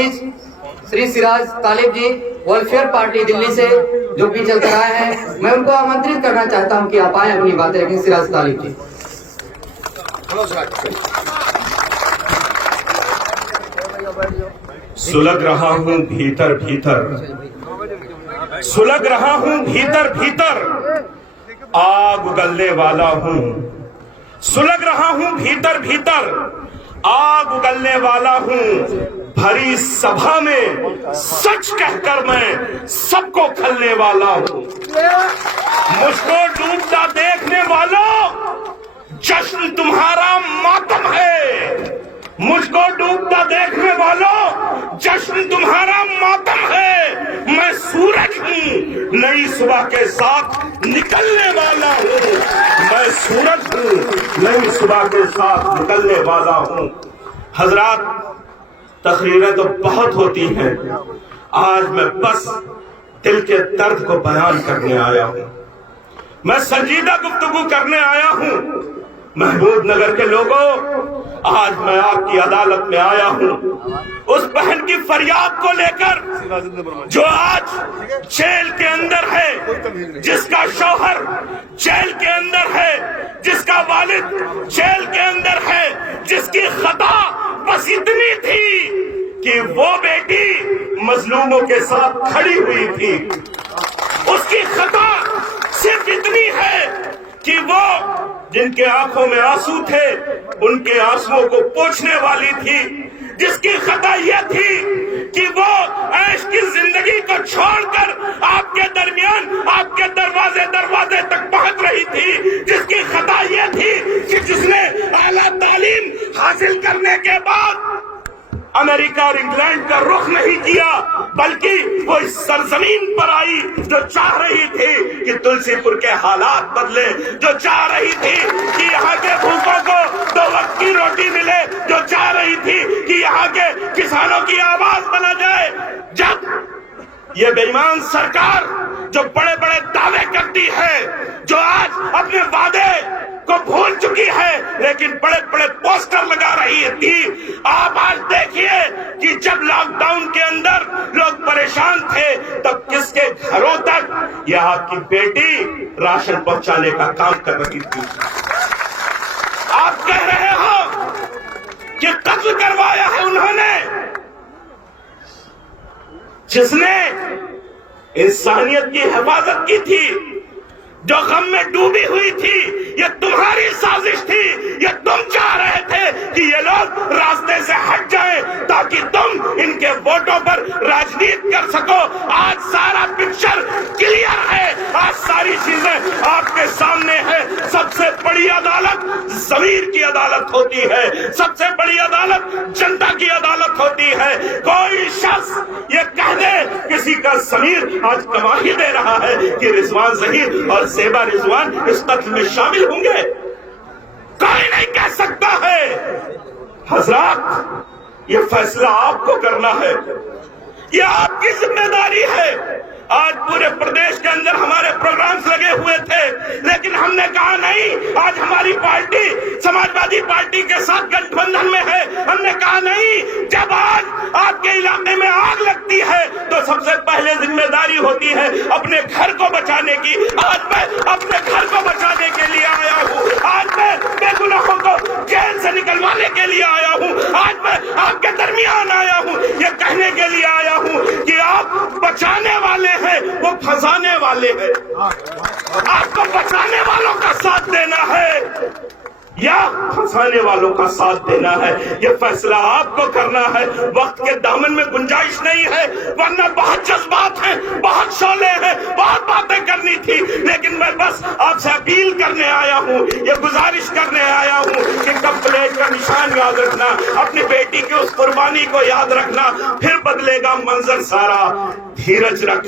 बीच श्री सिराज तालिब जी welfare party Delhi से जो भी चल कर आए हैं, मैं उनको आमंत्रित करना चाहता हूं कि आप आए अपनी बातें रखें। सिराज तालिब जी। सुलग रहा हूं भीतर भीतर, सुलग रहा हूं भीतर भीतर, आग उगलने वाला हूं। सुलग रहा हूं भीतर भीतर, आग उगलने वाला हूं। भरी सभा में सच कहकर मैं सबको खलने वाला हूं। मुझको डूबता देखने वालों, जश्न तुम्हारा मातम है। मुझको डूबता देखने वालों, जश्न तुम्हारा मातम है। मैं सूरज हूं, नई सुबह के साथ निकलने वाला हूं। मैं सूरज हूं, नई सुबह के साथ निकलने वाला हूं। हजरात, तकरीरें तो बहुत होती हैं, आज मैं बस दिल के दर्द को बयान करने आया हूं। मैं संजीदा गुफ्तगू करने आया हूं। महबूब नगर के लोगों, आज मैं आपकी अदालत में आया हूं उस बहन की फरियाद को लेकर जो आज जेल के अंदर है, जिसका शौहर जेल के अंदर है, जिसका वालिद जेल के अंदर है, जिसकी खता बस इतनी थी कि वो बेटी मजलूमों के साथ खड़ी हुई थी। उसकी खता सिर्फ इतनी है कि वो जिनके आंखों में आंसू थे, उनके आंसुओं को पोंछने वाली थी। जिसकी खता यह थी कि वो ऐश की जिंदगी को छोड़कर आपके दरमियान, आपके दरवाजे दरवाजे तक पहुंच रही थी। जिसकी खता यह थी कि जिसने आला तालीम हासिल करने के बाद अमेरिका और इंग्लैंड का रुख नहीं किया, बल्कि वो इस सरजमीन पर आई जो चाह रही थी कि तुलसीपुर के हालात बदले, जो चाह रही थी कि यहाँ के भूखों को 2 वक्त की रोटी मिले, जो चाह रही थी कि यहाँ के किसानों की आवाज बना जाए। जब ये बेईमान सरकार जो बड़े बड़े दावे करती है, जो आज अपने वादे को भूल चुकी है, लेकिन बड़े बड़े पोस्टर लगा रही थी। आप आज देखिए कि जब लॉकडाउन के अंदर लोग परेशान थे, तब किसके घरों तक यह आपकी बेटी राशन पहुंचाने का काम कर रही थी। आप कह रहे हो कि कत्ल करवाया है उन्होंने, जिसने इंसानियत की हिफाजत की थी, जो गम में डूबी हुई थी। ये तुम्हारी साजिश थी। ये तुम चाह रहे थे कि ये लोग रास्ते से हट जाएं ताकि तुम इनके वोटों पर राजनीति कर सको। आज सारा पिक्चर क्लियर है, आज सारी चीजें आपके सामने है। सबसे बड़ी अदालत ज़मीर की अदालत होती है, सबसे बड़ी अदालत जनता की अदालत होती है। कोई शख्स ये कह दे, किसी का ज़मीर आज गवाही दे रहा है कि रिजवान ज़हीर और सेबा रिजवान इस कत्ल में शामिल होंगे, कोई नहीं कह सकता है। हजरात, ये फैसला आपको करना है, ये आपकी जिम्मेदारी है। आज पूरे प्रदेश के अंदर हमारे प्रोग्राम्स लगे हुए थे, लेकिन हमने कहा नहीं, आज हमारी पार्टी समाजवादी पार्टी के साथ गठबंधन में है। हमने कहा नहीं, जब आज आपके इलाके में आग लगती है तो सबसे पहले जिम्मेदारी होती है अपने घर को बचाने की। आज मैं अपने घर को बचाने के लिए आया हूँ, आज मैं बेगुनाहों को जेल से निकलवाने के लिए आया हूँ, आज मैं आपके दरमियान आया हूँ, ये कहने के लिए आया हूँ कि आप बचाने वाले हैं, वो फंसाने वाले हैं। आपको बचाने वालों का साथ देना है या फंसाने वालों का साथ देना है, ये फैसला आपको करना है। वक्त के दामन में गुंजाइश नहीं है, वरना बहुत जज्बात हैं, बहुत शोले हैं, बहुत बातें करनी थी। लेकिन मैं बस आपसे अपील करने आया हूँ, ये गुजारिश करने आया हूँ कि कब प्लेट का निशान याद रखना, अपनी बेटी की उस कुर्बानी को याद रखना। फिर बदलेगा मंजर सारा, धीरज रख,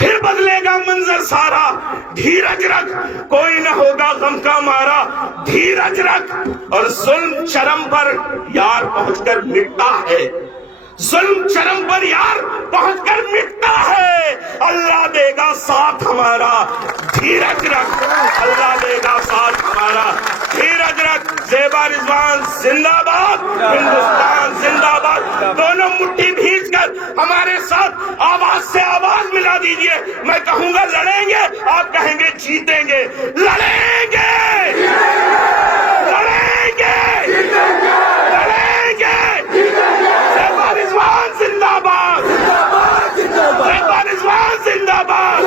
फिर बदलेगा मंजर सारा, धीरज रख, कोई न होगा गम का मारा, धीरज रख। और जुल्म चरम पर यार पहुंचकर मिटता है, जुल्म चरम पर यार पहुंचकर मिटता है। अल्लाह देगा साथ हमारा, धीरज रख, अल्लाह देगा साथ हमारा। धीरज रख, ज़ेबा रिजवान जिंदाबाद, हिंदुस्तान जिंदाबाद। दोनों मुट्ठी भींच कर हमारे साथ आवाज से आवाज मिला दीजिए। मैं कहूंगा लड़ेंगे, आप कहेंगे जीतेंगे। लड़ेंगे, लड़ेंगे, लड़ेंगे। ज़ेबा रिजवान जिंदाबाद, ज़ेबा रिजवान जिंदाबाद,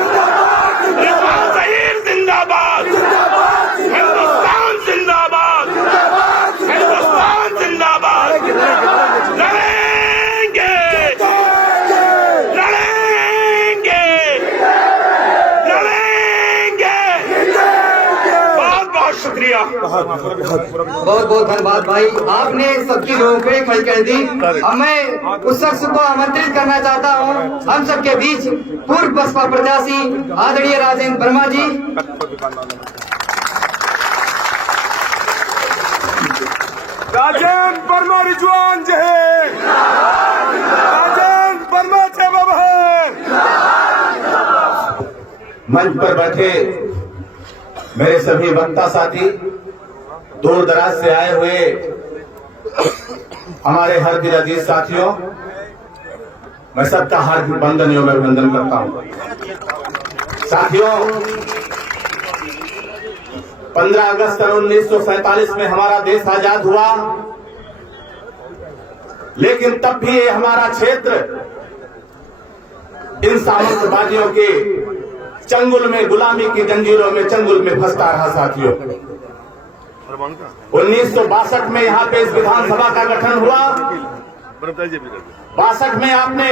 रिजवान ज़हीर जिंदाबाद, हिंदुस्तान जिंदाबाद, हिंदुस्तान जिंदाबाद। लड़ेंगे, लड़ेंगे, लड़ेंगे। बहुत बहुत शुक्रिया। बहुत बहुत धन्यवाद भाई, आपने सबकी लोगों को एक मई कर दी। अब मैं उस शख्स को आमंत्रित करना चाहता हूँ हम सबके बीच, पूर्व बसपा प्रत्याशी आदरणीय राजेंद्र वर्मा जी। राजेंद्र वर्मा रिजवान जय, राजेंद्र वर्मा जय बाबा। मंच पर बैठे मेरे सभी वक्ता साथी, दूर दराज से आए हुए हमारे हर दिल अजीज साथियों, मैं सबका हार्दिक वंदन एवं अभिनंदन करता हूं। साथियों, 15 अगस्त 1947 में हमारा देश आजाद हुआ, लेकिन तब भी ये हमारा क्षेत्र इन सामंतवादियों के चंगुल में, गुलामी की जंजीरों में, चंगुल में फंसता रहा। साथियों, 1962 में यहाँ पे इस विधानसभा का गठन हुआ। 62 में आपने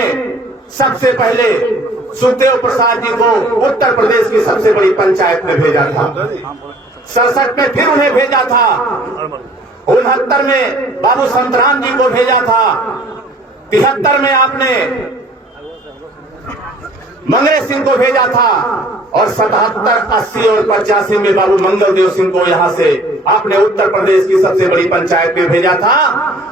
सबसे पहले सुखदेव प्रसाद जी को उत्तर प्रदेश की सबसे बड़ी पंचायत में भेजा था। 67 में फिर उन्हें भेजा था। 69 में बाबू संतराम जी को भेजा था। 73 में आपने मंगले सिंह को भेजा था। और 77, 80 और 85 में बाबू मंगल देव सिंह को यहाँ से आपने उत्तर प्रदेश की सबसे बड़ी पंचायत में भेजा था।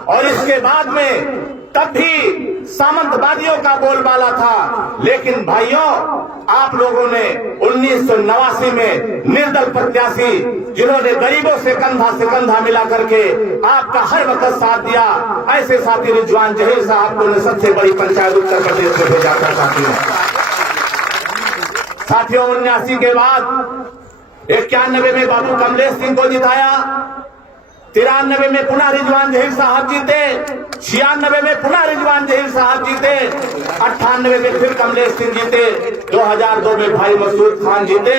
और इसके बाद में तब भी सामंतवादियों का बोलबाला था। लेकिन भाइयों, आप लोगों ने 1989 में निर्दल प्रत्याशी, जिन्होंने गरीबों से कंधा मिला करके आपका हर वक्त साथ दिया, ऐसे साथी रिजवान जहीर साहब को ने सबसे बड़ी पंचायत उत्तर प्रदेश में भेजा था। साथियों, 79 के बाद 91 में बाबू कमलेश सिंह को जिताया। 93 में पुनः रिजवान जहीर साहब जीते। 96 में पुनः रिजवान जहीर साहब जीते। 98 में फिर कमलेश सिंह जीते। 2002 में भाई मसूद खान जीते।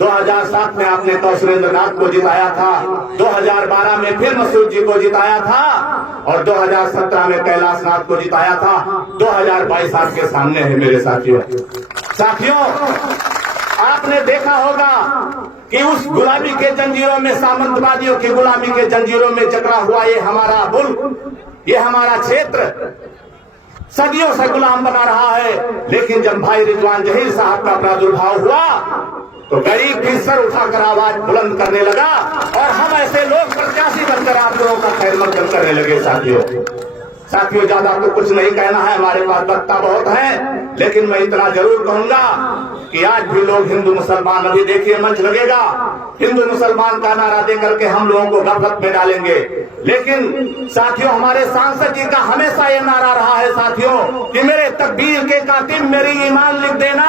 2007 में आपने कौशलेंद्र नाथ को जिताया था। 2012 में फिर मसूद जी को जिताया था। और 2017 में कैलाश नाथ को जिताया था। 2022 आपके सामने है मेरे साथियों। आपने देखा होगा कि उस गुलामी के जंजीरों में, सामंतवादियों की गुलामी के जंजीरों में जकड़ा हुआ ये हमारा मुल्क, ये हमारा क्षेत्र सदियों से गुलाम बना रहा है। लेकिन जब भाई रिजवान जहीर साहब का प्रादुर्भाव हुआ तो गरीब भी सर उठाकर आवाज बुलंद करने लगा और हम ऐसे लोग प्रत्याशी बनकर आप लोगों का खैर मकदम करने लगे। साथियों, ज्यादा तो कुछ नहीं कहना है, हमारे पास वक्ता बहुत हैं, लेकिन मैं इतना जरूर कहूंगा कि आज भी लोग हिंदू मुसलमान, अभी देखिए मंच लगेगा, हिंदू मुसलमान का नारा दे करके हम लोगों को गफलत में डालेंगे। लेकिन साथियों, हमारे सांसद जी का हमेशा ये नारा रहा है साथियों कि मेरे तकदीर के कातिब मेरी ईमान लिख देना,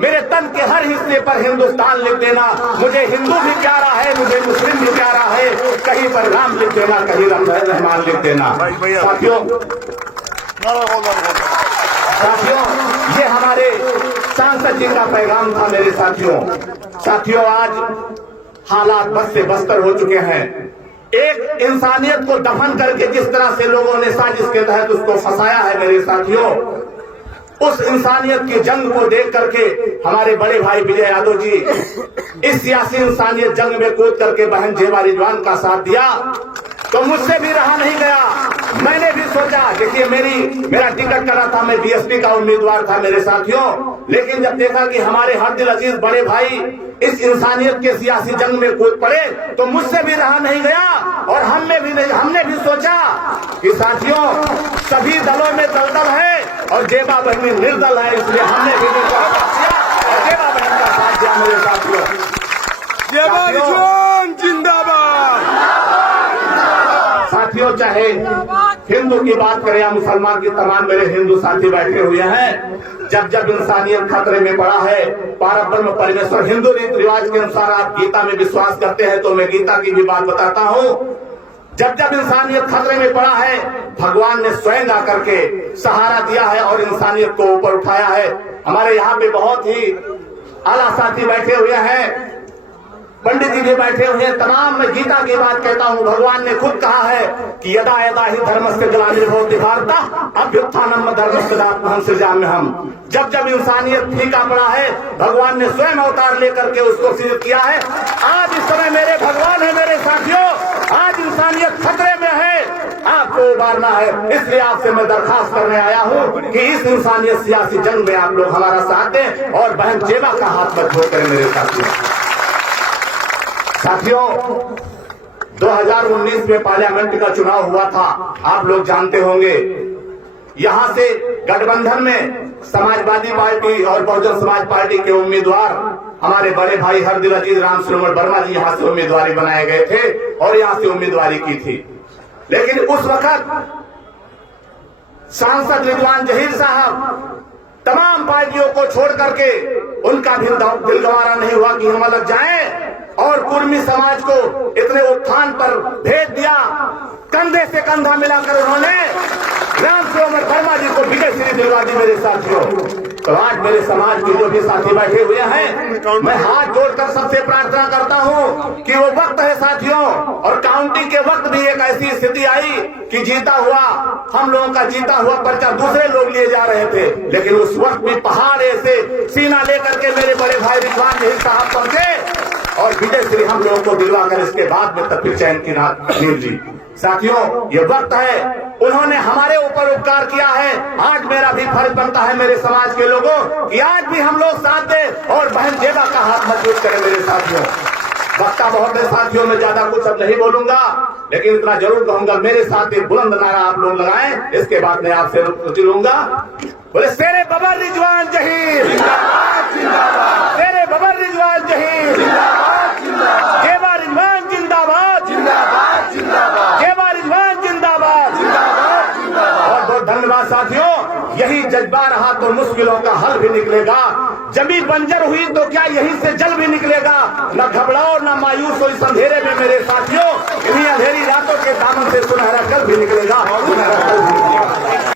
मेरे तन के हर हिस्से पर हिंदुस्तान लिख देना। मुझे हिंदू भी प्यारा है, मुझे मुस्लिम भी प्यारा है, कहीं पर राम लिख देना, कहीं रहमान लिख देना। साथियों, ये हमारे सांसद जी का पैगाम था मेरे साथियों। आज हालात बस से बस्तर हो चुके हैं। एक इंसानियत को दफन करके जिस तरह से लोगों ने साजिश के तहत उसको फंसाया है मेरे साथियों, उस इंसानियत की जंग को देख करके हमारे बड़े भाई विजय यादव जी इस सियासी इंसानियत जंग में कूद करके बहन ज़ेबा रिजवान का साथ दिया, तो मुझसे भी रहा नहीं गया। मैंने भी सोचा, देखिए मेरा टिकट करा था, मैं बीएसपी का उम्मीदवार था मेरे साथियों, लेकिन जब देखा कि हमारे हर दिल अजीज बड़े भाई इस इंसानियत के सियासी जंग में कूद पड़े तो मुझसे भी रहा नहीं गया। और हमने भी सोचा कि साथियों, सभी दलों में दलदल है और ज़ेबा बहनी निर्दल है, इसलिए हमने भी किया और ज़ेबा बहन का साथ दिया मेरे साथियों। ज़ेबा रिजवान जिंदाबाद, चाहे हिंदू की बात करें या मुसलमान की, तमाम मेरे हिंदू साथी बैठे हुए हैं। जब जब इंसानियत खतरे में पड़ा है, पारब्रह्म परमेश्वर, हिंदू रीति रिवाज के अनुसार आप गीता में विश्वास करते हैं तो मैं गीता की भी बात बताता हूँ। जब जब इंसानियत खतरे में पड़ा है, भगवान ने स्वयं आकर के सहारा दिया है और इंसानियत को ऊपर उठाया है। हमारे यहाँ पे बहुत ही आला साथी बैठे हुए हैं, पंडित जी भी बैठे हुए हैं। तमाम मैं गीता की बात कहता हूँ। भगवान ने खुद कहा है कि यदा यदा ही धर्मस्य ग्लानिर्भवति भारत अभ्युत्थानम धर्मस्य सृजाम्यहम्। जब जब इंसानियत फीका पड़ा है, भगवान ने स्वयं अवतार लेकर के उसको सिद्ध किया है। आज इस समय मेरे भगवान है मेरे साथियों, आज इंसानियत खतरे में है, आपको उबारना है। इसलिए आपसे मैं दरखास्त करने आया हूँ कि इस इंसानियत सियासी जंग में आप लोग हमारा साथ दें और बहन जेबा का हाथ मजबूत करें मेरे साथियों। 2019 में पार्लियामेंट का चुनाव हुआ था, आप लोग जानते होंगे। यहां से गठबंधन में समाजवादी पार्टी और बहुजन समाज पार्टी के उम्मीदवार हमारे बड़े भाई हरदिल अजीज राम श्रीमण वर्मा जी यहां से उम्मीदवारी बनाए गए थे और यहां से उम्मीदवारी की थी। लेकिन उस वक्त सांसद रिजवान जहीर साहब तमाम पार्टियों को छोड़ करके, उनका भी दिल गंवारा नहीं हुआ कि हम अलग जाएं और कुर्मी समाज को इतने उत्थान पर भेज दिया। कंधे से कंधा मिलाकर उन्होंने राम श्रीमण वर्मा जी को विजय श्री दिलवा दी मेरे साथियों। तो आज मेरे समाज के जो भी साथी बैठे हुए हैं, मैं हाथ जोड़कर सबसे प्रार्थना करता हूं कि वो वक्त है साथियों, और काउंटिंग के वक्त भी एक ऐसी स्थिति आई कि जीता हुआ, हम लोगों का जीता हुआ पर्चा दूसरे लोग लिए जा रहे थे, लेकिन उस वक्त भी पहाड़ ऐसे सीना लेकर के मेरे बड़े भाई रिजवान जहीर साहब पहुंचे और विजय श्री हम लोगों को दिलवा कर इसके बाद में तब फिर चैन की नींद ली। साथियों, ये वक्त है, उन्होंने हमारे ऊपर उपकार किया है। आज मेरा भी फर्ज बनता है मेरे समाज के लोगों कि आज भी हम लोग साथ दें और बहन जेबा का हाथ मजबूत करें मेरे साथियों। वक्ता बहुत है साथियों, मैं ज्यादा कुछ अब नहीं बोलूंगा, लेकिन इतना जरूर कहूंगा, मेरे साथ एक बुलंद नारा आप लोग लगाएं, इसके बाद मैं आपसे रुचि लूंगा। बोले शेरे बबर रिजवान जहीर, शेरे बबर रिजवान जहीर, जेबा रिजवान जिंदाबाद, जेबा रिजवान जिंदाबाद। बहुत बहुत धन्यवाद साथियों। यही जज्बा रहा तो मुश्किलों का हल भी निकलेगा। जमीन बंजर हुई तो क्या यहीं से जल भी निकलेगा। न घबराओ न मायूस हो इस अंधेरे में मेरे साथियों, इन्हीं अंधेरी रातों के दामन से सुनहरा कल भी निकलेगा, सुनहरा कल भी निकलेगा।